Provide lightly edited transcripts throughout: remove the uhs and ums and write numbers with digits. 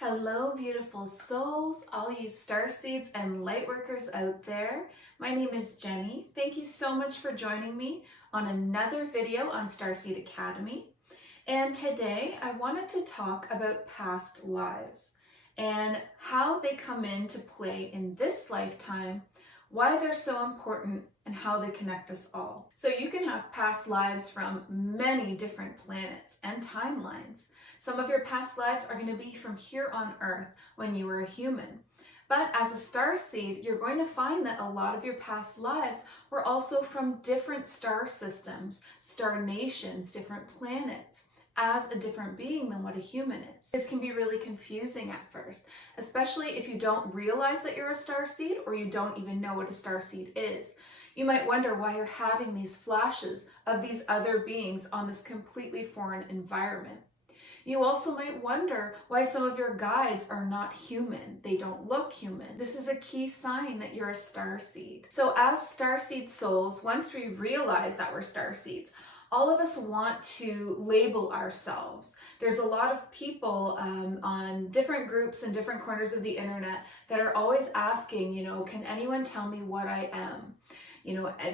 Hello, beautiful souls, all you starseeds and lightworkers out there. My name is Jenny. Thank you so much for joining me on another video on Starseed Academy. And today I wanted to talk about past lives and how they come into play in this lifetime, why they're so important, and how they connect us all. So you can have past lives from many different planets and timelines. Some of your past lives are going to be from here on Earth when you were a human. But as a starseed, you're going to find that a lot of your past lives were also from different star systems, star nations, different planets, as a different being than what a human is. This can be really confusing at first, especially if you don't realize that you're a starseed or you don't even know what a starseed is. You might wonder why you're having these flashes of these other beings on this completely foreign environment. You also might wonder why some of your guides are not human. They don't look human. This is a key sign that you're a starseed. So as starseed souls, once we realize that we're starseeds, all of us want to label ourselves. There's a lot of people on different groups and different corners of the internet that are always asking, can anyone tell me what I am?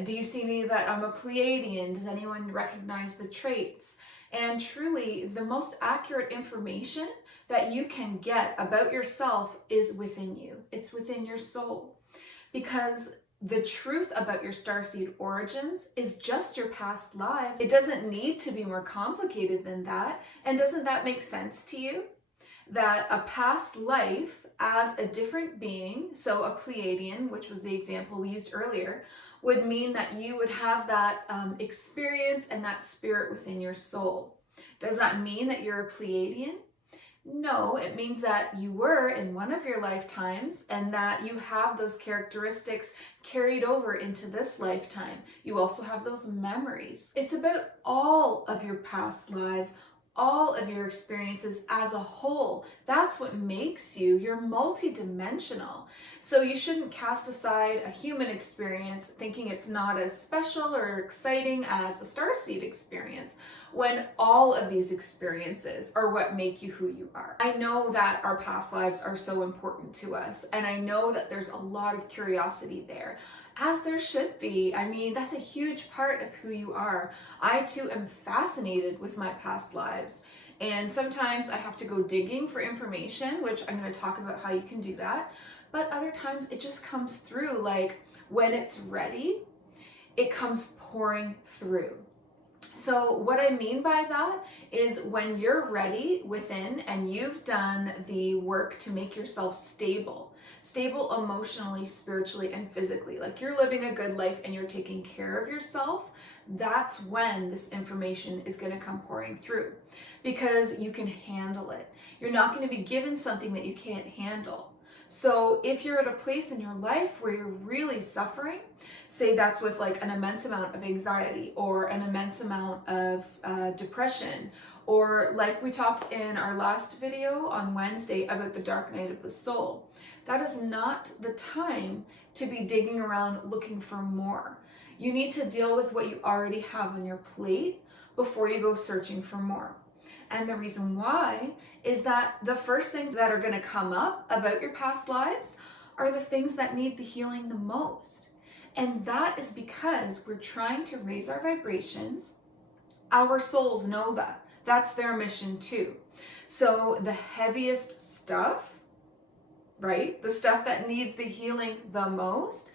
Do you see me that I'm a Pleiadian? Does anyone recognize the traits? And truly, the most accurate information that you can get about yourself is within you. It's within your soul. Because the truth about your starseed origins is just your past lives. It doesn't need to be more complicated than that. And doesn't that make sense to you? That a past life as a different being, so a Pleiadian, which was the example we used earlier, would mean that you would have that experience and that spirit within your soul. Does that mean that you're a Pleiadian? No, it means that you were in one of your lifetimes and that you have those characteristics carried over into this lifetime. You also have those memories. It's about all of your past lives, all of your experiences as a whole. That's what makes you. You're multidimensional. So you shouldn't cast aside a human experience thinking it's not as special or exciting as a starseed experience, when all of these experiences are what make you who you are. I know that our past lives are so important to us, and I know that there's a lot of curiosity there, as there should be. I mean, that's a huge part of who you are. I too am fascinated with my past lives, and sometimes I have to go digging for information, which I'm going to talk about how you can do that, but other times it just comes through, like when it's ready, it comes pouring through. So what I mean by that is when you're ready within and you've done the work to make yourself stable emotionally, spiritually, and physically, like you're living a good life and you're taking care of yourself, that's when this information is going to come pouring through, because you can handle it. You're not going to be given something that you can't handle. So if you're at a place in your life where you're really suffering, say that's with like an immense amount of anxiety or an immense amount of depression, or like we talked in our last video on Wednesday about the dark night of the soul, that is not the time to be digging around looking for more. You need to deal with what you already have on your plate before you go searching for more. And the reason why is that the first things that are going to come up about your past lives are the things that need the healing the most. And that is because we're trying to raise our vibrations. Our souls know that. That's their mission too. So the heaviest stuff, right? The stuff that needs the healing the most,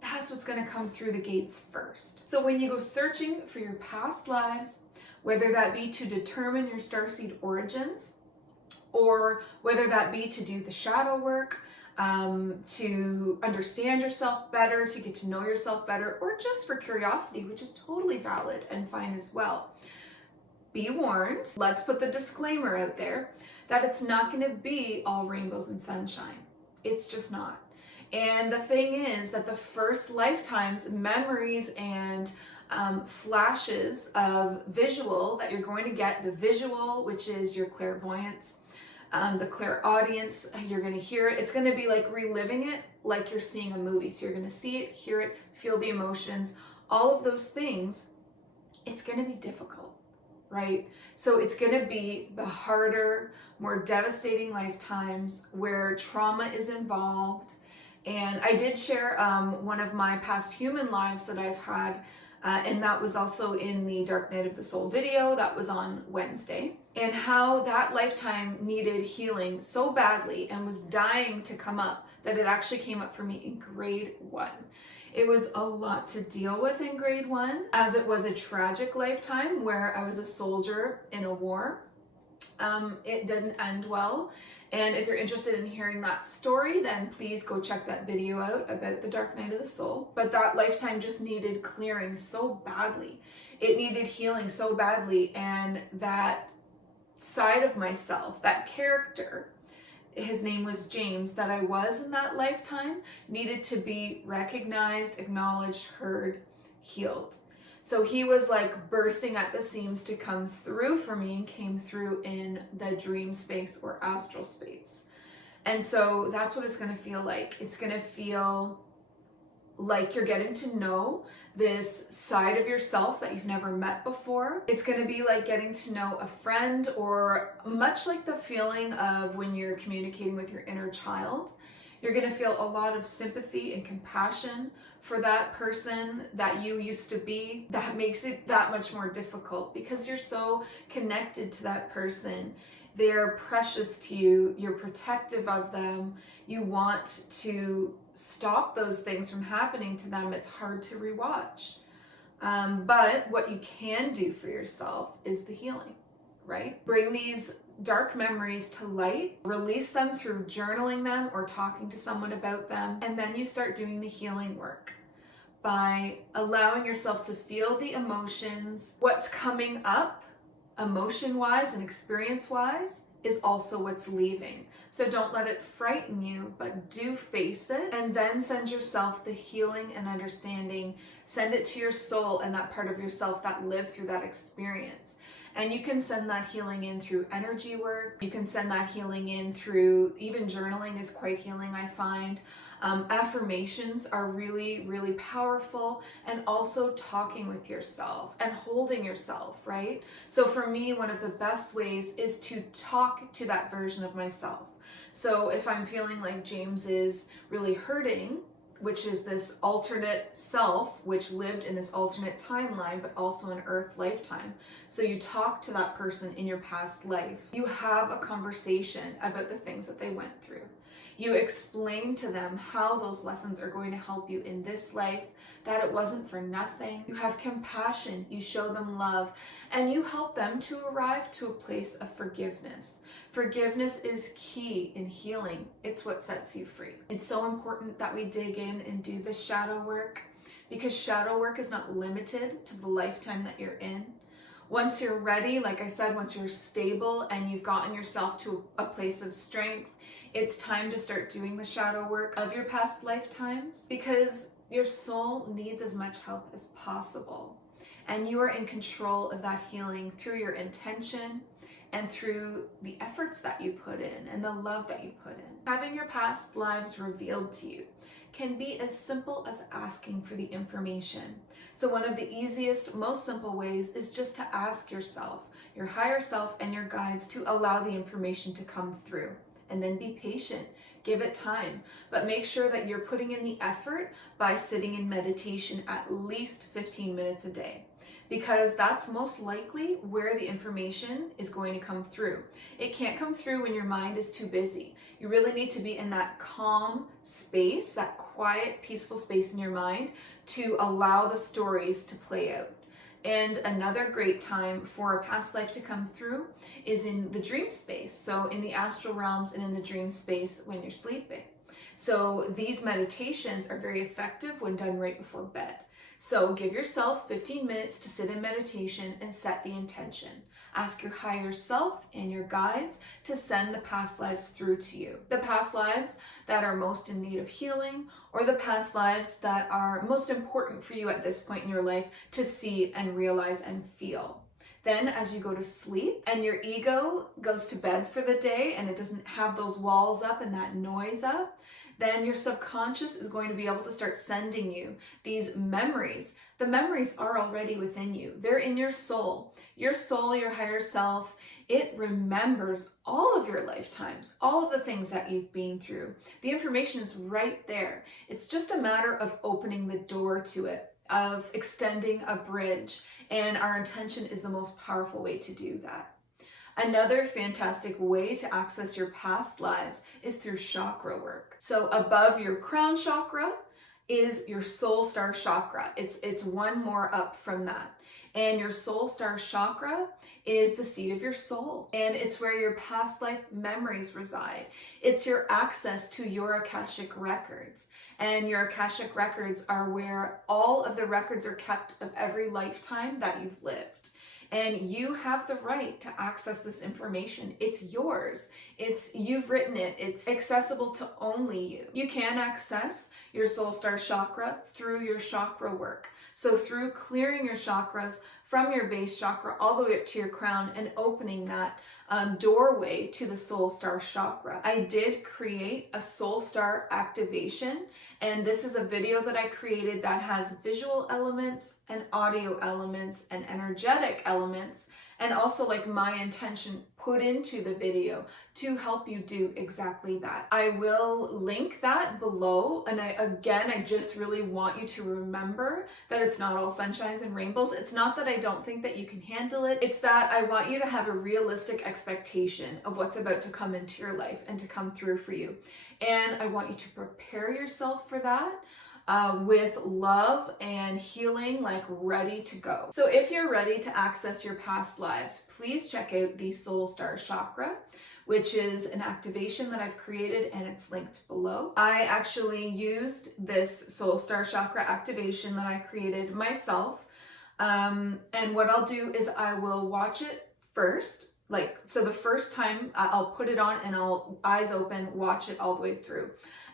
that's what's going to come through the gates first. So when you go searching for your past lives, whether that be to determine your starseed origins, or whether that be to do the shadow work, to understand yourself better, to get to know yourself better, or just for curiosity, which is totally valid and fine as well. Be warned, let's put the disclaimer out there, that it's not going to be all rainbows and sunshine. It's just not. And the thing is that the first lifetime's memories and flashes of visual that you're going to get, the visual, which is your clairvoyance, the clairaudience, you're going to hear it. It's going to be like reliving it like you're seeing a movie. So you're going to see it, hear it, feel the emotions, all of those things. It's going to be difficult, right? So it's going to be the harder, more devastating lifetimes where trauma is involved. And I did share one of my past human lives that I've had, and that was also in the Dark Night of the Soul video that was on Wednesday, and how that lifetime needed healing so badly and was dying to come up that it actually came up for me in grade 1. It was a lot to deal with in grade 1, as it was a tragic lifetime where I was a soldier in a war. It didn't end well. And if you're interested in hearing that story, then please go check that video out about the Dark Night of the Soul. But that lifetime just needed clearing so badly. It needed healing so badly. And that side of myself, that character, his name was James, that I was in that lifetime, needed to be recognized, acknowledged, heard, healed. So he was like bursting at the seams to come through for me, and came through in the dream space or astral space. And so that's what it's going to feel like. It's going to feel like you're getting to know this side of yourself that you've never met before. It's going to be like getting to know a friend, or much like the feeling of when you're communicating with your inner child. You're going to feel a lot of sympathy and compassion for that person that you used to be. That makes it that much more difficult because you're so connected to that person. They're precious to you. You're protective of them. You want to stop those things from happening to them. It's hard to rewatch. But what you can do for yourself is the healing, right? Bring these dark memories to light, release them through journaling them or talking to someone about them, and then you start doing the healing work by allowing yourself to feel the emotions. What's coming up emotion-wise and experience-wise is also what's leaving. So don't let it frighten you, but do face it, and then send yourself the healing and understanding. Send it to your soul and that part of yourself that lived through that experience. And you can send that healing in through energy work. You can send that healing in through, even journaling is quite healing, I find. Affirmations are really, really powerful, and also talking with yourself and holding yourself, right? So for me, one of the best ways is to talk to that version of myself. So if I'm feeling like James is really hurting, which is this alternate self, which lived in this alternate timeline, but also an Earth lifetime. So you talk to that person in your past life. You have a conversation about the things that they went through. You explain to them how those lessons are going to help you in this life, that it wasn't for nothing. You have compassion, you show them love, and you help them to arrive to a place of forgiveness. Forgiveness is key in healing. It's what sets you free. It's so important that we dig in and do this shadow work, because shadow work is not limited to the lifetime that you're in. Once you're ready, like I said, once you're stable and you've gotten yourself to a place of strength, it's time to start doing the shadow work of your past lifetimes, because your soul needs as much help as possible. And you are in control of that healing through your intention and through the efforts that you put in and the love that you put in. Having your past lives revealed to you can be as simple as asking for the information. So one of the easiest, most simple ways is just to ask yourself, your higher self and your guides, to allow the information to come through. And then be patient, give it time, but make sure that you're putting in the effort by sitting in meditation at least 15 minutes a day, because that's most likely where the information is going to come through. It can't come through when your mind is too busy. You really need to be in that calm space, that quiet, peaceful space in your mind to allow the stories to play out. And another great time for a past life to come through is in the dream space. So in the astral realms and in the dream space when you're sleeping. So these meditations are very effective when done right before bed. So give yourself 15 minutes to sit in meditation and set the intention. Ask your higher self and your guides to send the past lives through to you. The past lives that are most in need of healing, or the past lives that are most important for you at this point in your life to see and realize and feel. Then as you go to sleep and your ego goes to bed for the day and it doesn't have those walls up and that noise up, then your subconscious is going to be able to start sending you these memories. The memories are already within you. They're in your soul. Your soul, your higher self, It remembers all of your lifetimes, all of the things that you've been through. The information is right there. It's just a matter of opening the door to it, of extending a bridge, and our intention is the most powerful way to do that. Another fantastic way to access your past lives is through chakra work. So above your crown chakra is your soul star chakra. It's one more up from that. And your soul star chakra is the seat of your soul. And it's where your past life memories reside. It's your access to your Akashic records. And your Akashic records are where all of the records are kept of every lifetime that you've lived. And you have the right to access this information. It's yours. You've written it. It's accessible to only you. You can access your soul star chakra through your chakra work. So through clearing your chakras from your base chakra all the way up to your crown and opening that doorway to the soul star chakra. I did create a soul star activation, and this is a video that I created that has visual elements and audio elements and energetic elements, and also like my intention put into the video to help you do exactly that. I will link that below, and I just really want you to remember that it's not all sunshines and rainbows. It's not that I don't think that you can handle it. It's that I want you to have a realistic expectation of what's about to come into your life and to come through for you. And I want you to prepare yourself for that. With love and healing, like ready to go. So if you're ready to access your past lives, please check out the Soul Star Chakra, which is an activation that I've created, and it's linked below. I actually used this Soul Star Chakra activation that I created myself. And what I'll do is I will watch it first. So the first time I'll put it on and I'll eyes open, watch it all the way through.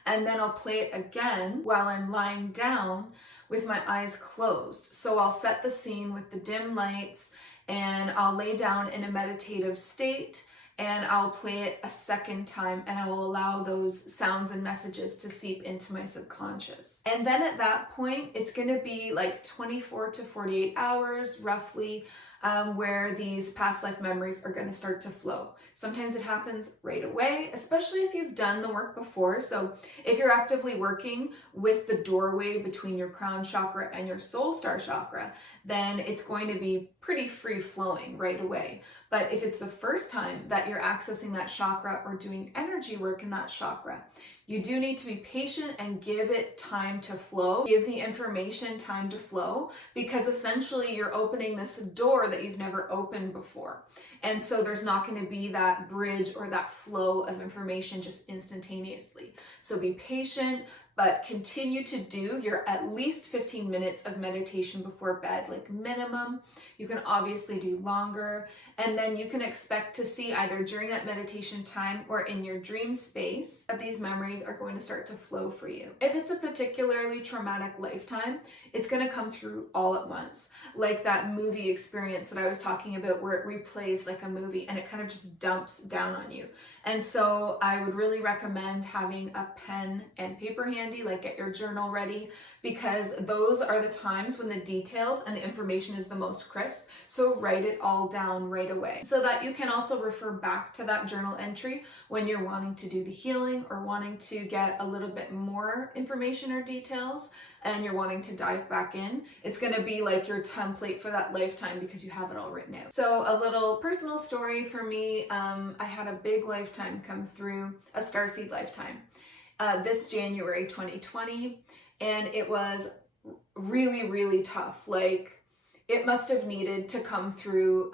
And then I'll play it again while I'm lying down with my eyes closed. So I'll set the scene with the dim lights, and I'll lay down in a meditative state, and I'll play it a second time, and I will allow those sounds and messages to seep into my subconscious. And then at that point, it's gonna be like 24 to 48 hours roughly, where these past life memories are going to start to flow. Sometimes it happens right away, especially if you've done the work before. So if you're actively working with the doorway between your crown chakra and your soul star chakra, then it's going to be pretty free flowing right away. But if it's the first time that you're accessing that chakra or doing energy work in that chakra, you do need to be patient and give it time to flow. Give the information time to flow, because essentially you're opening this door that you've never opened before. And so there's not going to be that bridge or that flow of information just instantaneously. So be patient, but continue to do your at least 15 minutes of meditation before bed, like minimum. You can obviously do longer, and then you can expect to see either during that meditation time or in your dream space that these memories are going to start to flow for you. If it's a particularly traumatic lifetime, it's going to come through all at once, like that movie experience that I was talking about where it replays like a movie and it kind of just dumps down on you. And so I would really recommend having a pen and paper handy, like get your journal ready, because those are the times when the details and the information is the most crisp. So write it all down right away so that you can also refer back to that journal entry when you're wanting to do the healing or wanting to get a little bit more information or details and you're wanting to dive back in. It's going to be like your template for that lifetime because you have it all written out. So a little personal story for me, I had a big lifetime come through, a starseed lifetime, this January 2020, and it was really, really tough. Like, it must have needed to come through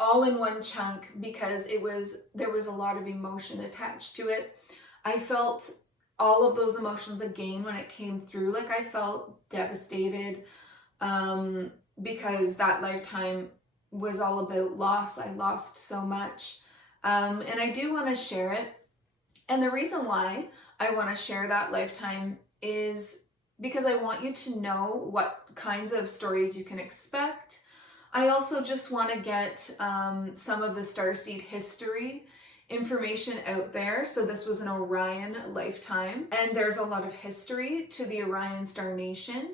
all in one chunk because there was a lot of emotion attached to it. I felt all of those emotions again when it came through. Like, I felt devastated because that lifetime was all about loss. I lost so much. And I do want to share it. And the reason why I want to share that lifetime is because I want you to know what kinds of stories you can expect. I also just want to get some of the Starseed history information out there. So this was an Orion lifetime, and there's a lot of history to the Orion star nation.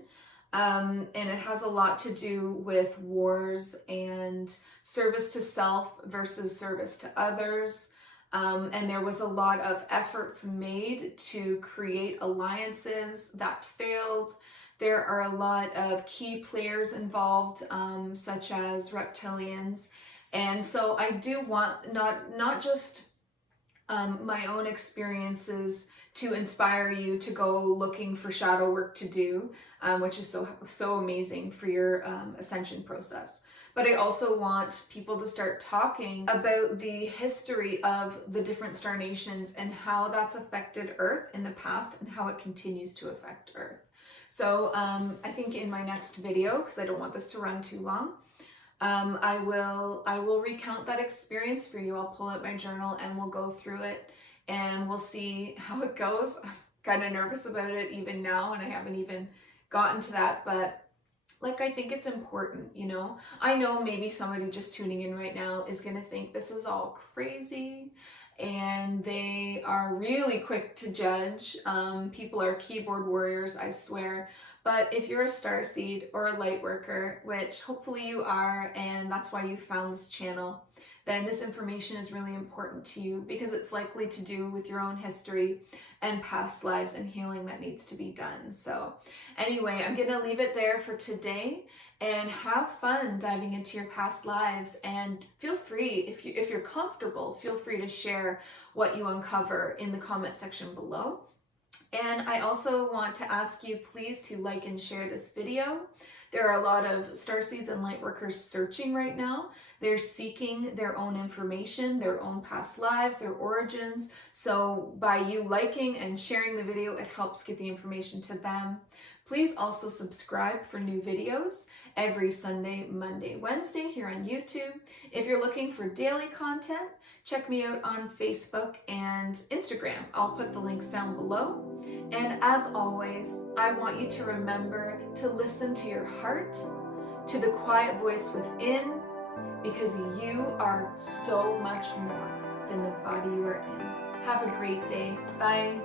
And it has a lot to do with wars and service to self versus service to others. And there was a lot of efforts made to create alliances that failed. There are a lot of key players involved, such as reptilians. And so I do want not just my own experiences to inspire you to go looking for shadow work to do, which is so amazing for your ascension process. But I also want people to start talking about the history of the different star nations and how that's affected Earth in the past and how it continues to affect Earth. So I think in my next video, because I don't want this to run too long, I will recount that experience for you. I'll pull out my journal and we'll go through it and we'll see how it goes. I'm kind of nervous about it even now, and I haven't even gotten to that, but like, I think it's important, you know? I know maybe somebody just tuning in right now is gonna think this is all crazy, and they are really quick to judge. People are keyboard warriors, I swear. But if you're a starseed or a light worker, which hopefully you are, and that's why you found this channel, then this information is really important to you because it's likely to do with your own history and past lives and healing that needs to be done. So anyway, I'm gonna leave it there for today, and have fun diving into your past lives, and feel free, if you're comfortable, feel free to share what you uncover in the comment section below. And I also want to ask you please to like and share this video. There are a lot of starseeds and lightworkers searching right now. They're seeking their own information, their own past lives, their origins. So by you liking and sharing the video, it helps get the information to them. Please also subscribe for new videos every Sunday, Monday, Wednesday here on YouTube. If you're looking for daily content, check me out on Facebook and Instagram. I'll put the links down below. And as always, I want you to remember to listen to your heart, to the quiet voice within, because you are so much more than the body you are in. Have a great day. Bye.